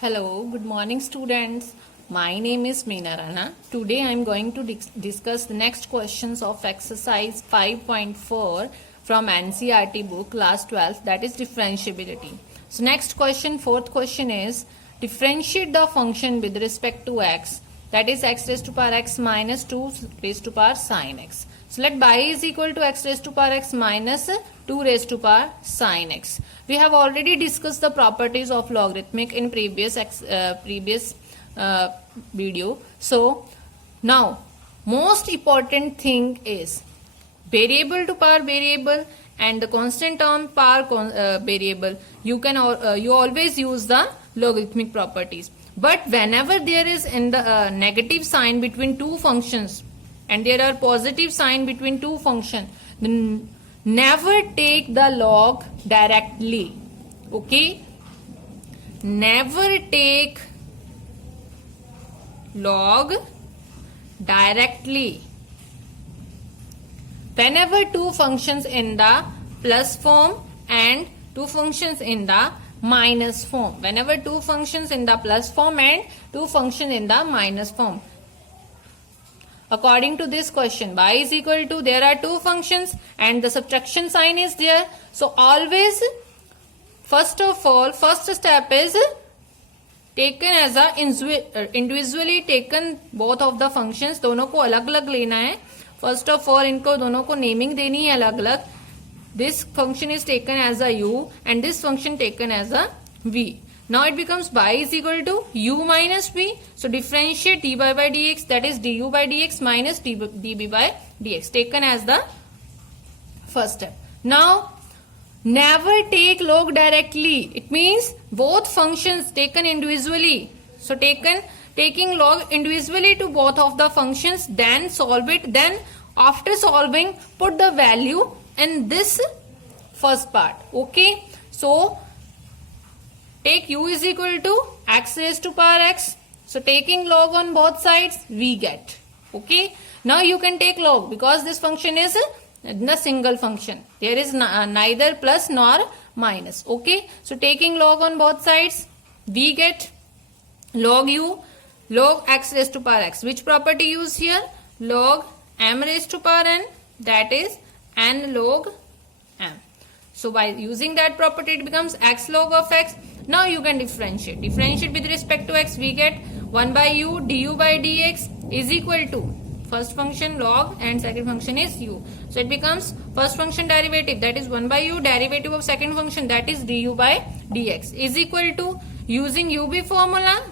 Hello, good morning students. My name is Meena Rana. Today I am going to discuss the next questions of exercise 5.4 from NCERT book class 12, that is differentiability. So next question, fourth question is differentiate the function with respect to x, that is x raised to power x minus 2 raised to power sine x. So let y is equal to x raised to power x minus 2 raised to power sine x. We have already discussed the properties of logarithmic in previous video. So now most important thing is variable to power variable and the constant term power variable. You always use the logarithmic properties. But whenever there is in the negative sign between two functions and there are positive sign between two functions, then never take the log directly. Okay? Never take log directly. Whenever two functions in the plus form and two functions in the minus form. Whenever two functions in the plus form and two functions in the minus form. According to this question, y is equal to, there are two functions and the subtraction sign is there. So always, first of all, first step is taken as a individually taken both of the functions. दोनों को अलग अलग लेना है. First of all, इनको दोनों को naming देनी है अलग अलग. This function is taken as a u and this function taken as a v. Now it becomes y is equal to u minus v. So differentiate dy by dx, that is du by dx minus db by dx, taken as the first step. Now never take log directly. It means both functions taken individually. So taking log individually to both of the functions, then solve it. Then after solving, put the value in this first part. Okay, so take u is equal to x raised to power x. So taking log on both sides, we get. Okay, now you can take log because this function is the single function. There is neither plus nor minus. Okay, so taking log on both sides, we get log u, log x raised to power x. Which property use here? Log m raised to power n, that is n log m. So by using that property, it becomes x log of x. Now you can differentiate. Differentiate with respect to x, we get 1 by u du by dx is equal to first function log and second function is u. So it becomes first function derivative, that is 1 by u, derivative of second function, that is du by dx, is equal to, using ub formula,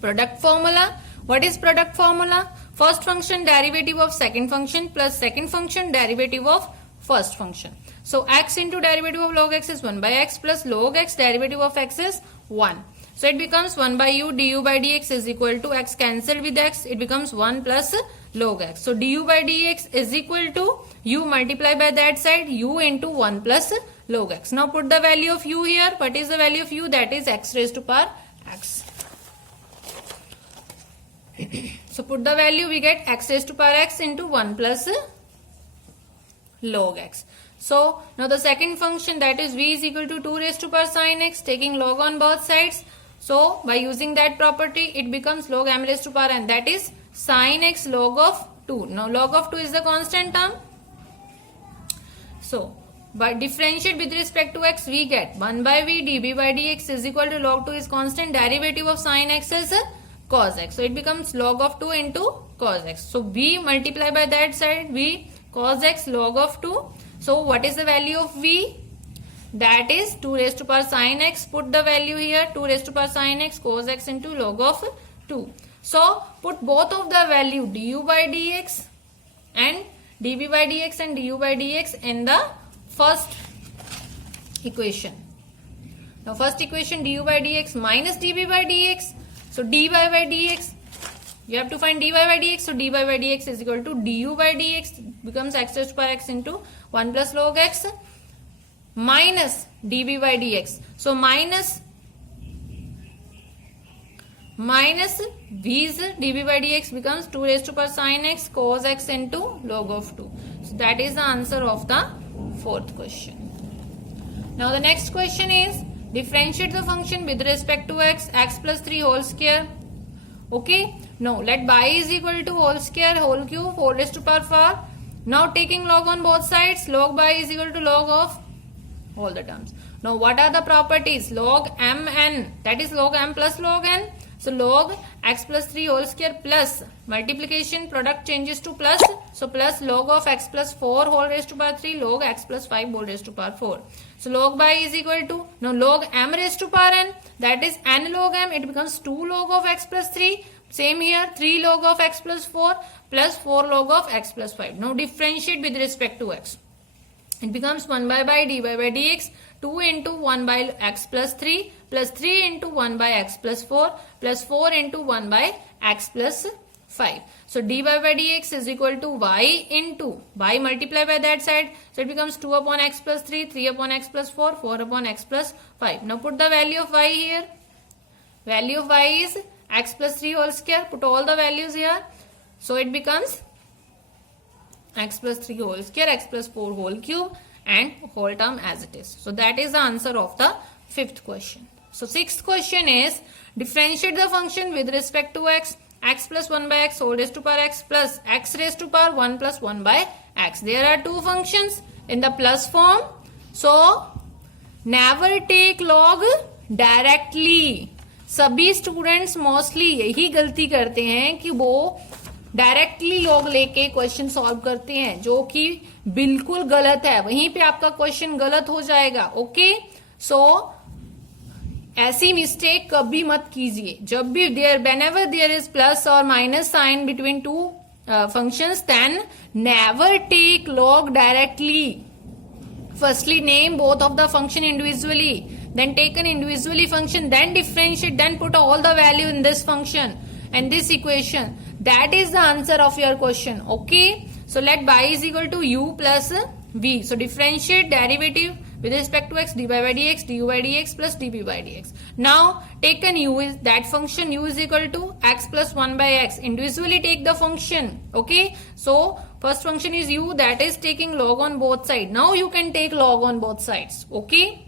product formula. What is product formula? First function derivative of second function plus second function derivative of first function. So x into derivative of log x is 1 by x plus log x derivative of x is 1. So it becomes 1 by u du by dx is equal to, x cancelled with x, it becomes 1 plus log x. So du by dx is equal to u multiply by that side, u into 1 plus log x. Now put the value of u here. What is the value of u? That is x raised to power x. So put the value, we get x raised to power x into 1 plus log x. So now the second function, that is v is equal to 2 raised to power sine x, taking log on both sides. So by using that property, it becomes log m raised to power n, that is sine x log of 2. Now log of 2 is the constant term. So by differentiate with respect to x, we get 1 by v db by dx is equal to, log 2 is constant, derivative of sine x is cos x. So it becomes log of 2 into cos x. So v multiply by that side, v cos x log of 2. So what is the value of v? That is 2 raised to power sine x. Put the value here, 2 raised to power sine x cos x into log of 2. So put both of the value du by dx and db by dx and du by dx in the first equation. Now first equation, du by dx minus db by dx. So dy by dx, you have to find dy by dx. So dy by dx is equal to du by dx becomes x raised to power x into 1 plus log x minus db by dx. So minus v's db by dx becomes 2 raised to power sine x cos x into log of 2. So that is the answer of the fourth question. Now the next question is Differentiate the function with respect to x, x plus 3 whole square. Okay. Now let y is equal to whole square whole cube whole raised to power 4. Now taking log on both sides, log y is equal to log of all the terms. Now what are the properties? Log mn, that is log m plus log n. So log x plus 3 whole square plus multiplication product changes to plus. So plus log of x plus 4 whole raised to power 3 log x plus 5 whole raised to power 4. So log y is equal to, now log m raised to power n, that is n log m, it becomes 2 log of x plus 3. Same here, 3 log of x plus 4 plus 4 log of x plus 5. Now differentiate with respect to x. It becomes 1 by dy by dx, 2 into 1 by x plus 3 plus 3 into 1 by x plus 4 plus 4 into 1 by x plus 5. So dy by dx is equal to y into y multiplied by that side. So it becomes 2 upon x plus 3, 3 upon x plus 4, 4 upon x plus 5. Now put the value of y here. Value of y is x plus 3 whole square. Put all the values here. So it becomes x plus 3 whole square, x plus 4 whole cube and whole term as it is. So that is the answer of the fifth question. So sixth question is differentiate the function with respect to x, x plus 1 by x whole raised to power x plus x raised to power 1 plus 1 by x. There are two functions in the plus form. So never take log directly. सभी students mostly यही गलती करते हैं कि वो directly log लेके question solve करते हैं, जो कि बिल्कुल गलत है. वहीं पे आपका क्वेश्चन गलत हो जाएगा. ओके, सो ऐसी मिस्टेक कभी मत कीजिए. जब भी whenever there is plus or minus sign between two functions, then never take log directly. Firstly name both of the function individually, then take an individually function, then differentiate, then put all the value in this function and this equation. That is the answer of your question. Okay, so let y is equal to u plus v. So differentiate derivative with respect to x, dy by dx, du by dx plus dp by dx. Now take an u, is that function u is equal to x plus 1 by x. Individually take the function. Okay, so first function is u, that is taking log on both sides. Now you can take log on both sides. Okay,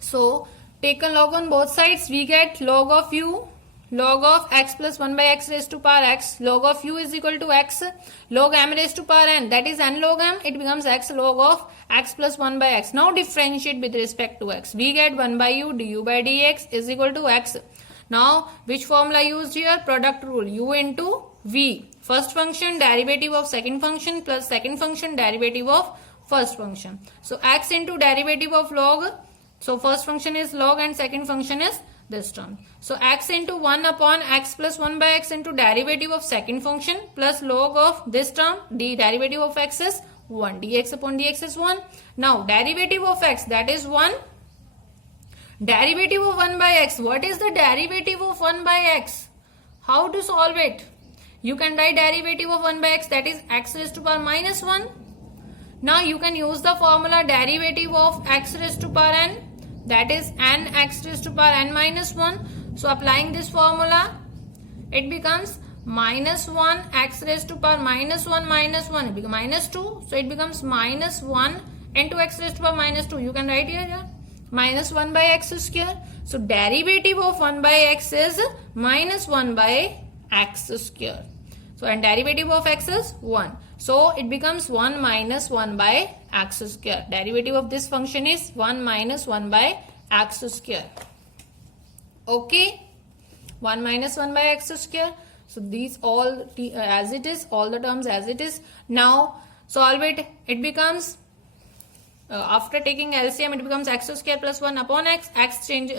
so taken log on both sides, we get log of u, log of x plus 1 by x raised to power x, log of u is equal to x, log m raised to power n, that is n log m, it becomes x log of x plus 1 by x. Now differentiate with respect to x. We get 1 by u du by dx is equal to x. Now which formula used here? Product rule, u into v. First function derivative of second function plus second function derivative of first function. So x into derivative of log. So first function is log and second function is this term. So x into 1 upon x plus 1 by x into derivative of second function plus log of this term, the derivative of x is 1. Dx upon dx is 1. Now derivative of x, that is 1. Derivative of 1 by x. What is the derivative of 1 by x? How to solve it? You can write derivative of 1 by x, that is x raised to power minus 1. Now you can use the formula derivative of x raised to power n, that is n x raised to power n minus 1. So applying this formula, it becomes minus 1 x raised to power minus 1 minus 1, it becomes minus 2. So it becomes minus 1 into x raised to power minus 2. You can write here minus 1 by x square. So derivative of 1 by x is minus 1 by x square. So and derivative of x is 1. So it becomes 1 minus 1 by x square. Derivative of this function is 1 minus 1 by x square. Okay, 1 minus 1 by x square. So these all as it is, all the terms as it is. Now solve it. It becomes after taking LCM, it becomes x square plus 1 upon x. X change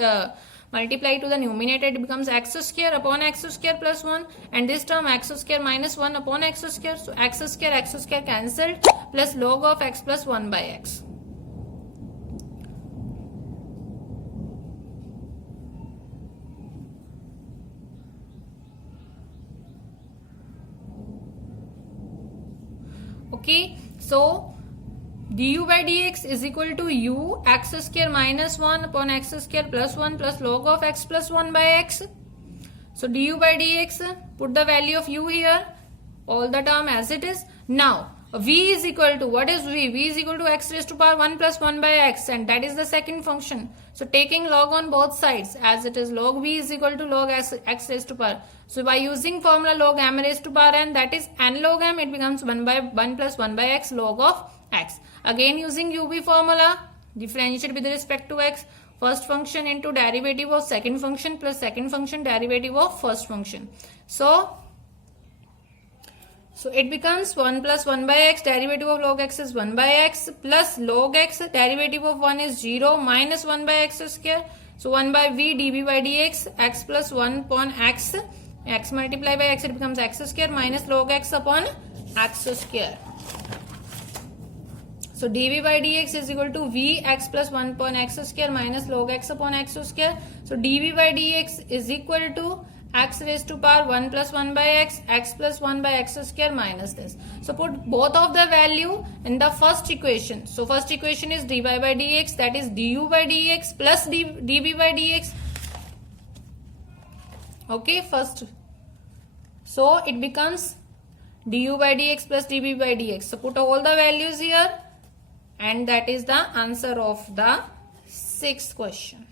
multiply to the numerator, it becomes x square upon x square plus 1, and this term x square minus 1 upon x square. So x square cancelled plus log of x plus 1 by x. Okay, so du by dx is equal to u x square minus 1 upon x square plus 1 plus log of x plus 1 by x. So du by dx, put the value of u here, all the term as it is. Now V is equal to, what is V? V is equal to x raised to power 1 plus 1 by x, and that is the second function. So taking log on both sides, as it is log V is equal to log x raised to power. So by using formula log m raised to power n, that is n log m, it becomes 1 by 1 plus 1 by x log of x. Again using UV formula, differentiate with respect to x, first function into derivative of second function plus second function derivative of first function. So it becomes 1 plus 1 by x, derivative of log x is 1 by x, plus log x, derivative of 1 is 0, minus 1 by x square. So 1 by v dv by dx, x plus 1 upon x, x multiplied by x, it becomes x square minus log x upon x square. So dv by dx is equal to v x plus 1 upon x square minus log x upon x square. So dv by dx is equal to x raised to power 1 plus 1 by x plus 1 by x square minus this. So put both of the value in the first equation. So first equation is dy by dx, that is du by dx plus dv by dx. Okay, first. So it becomes du by dx plus dv by dx. So put all the values here, and that is the answer of the sixth question.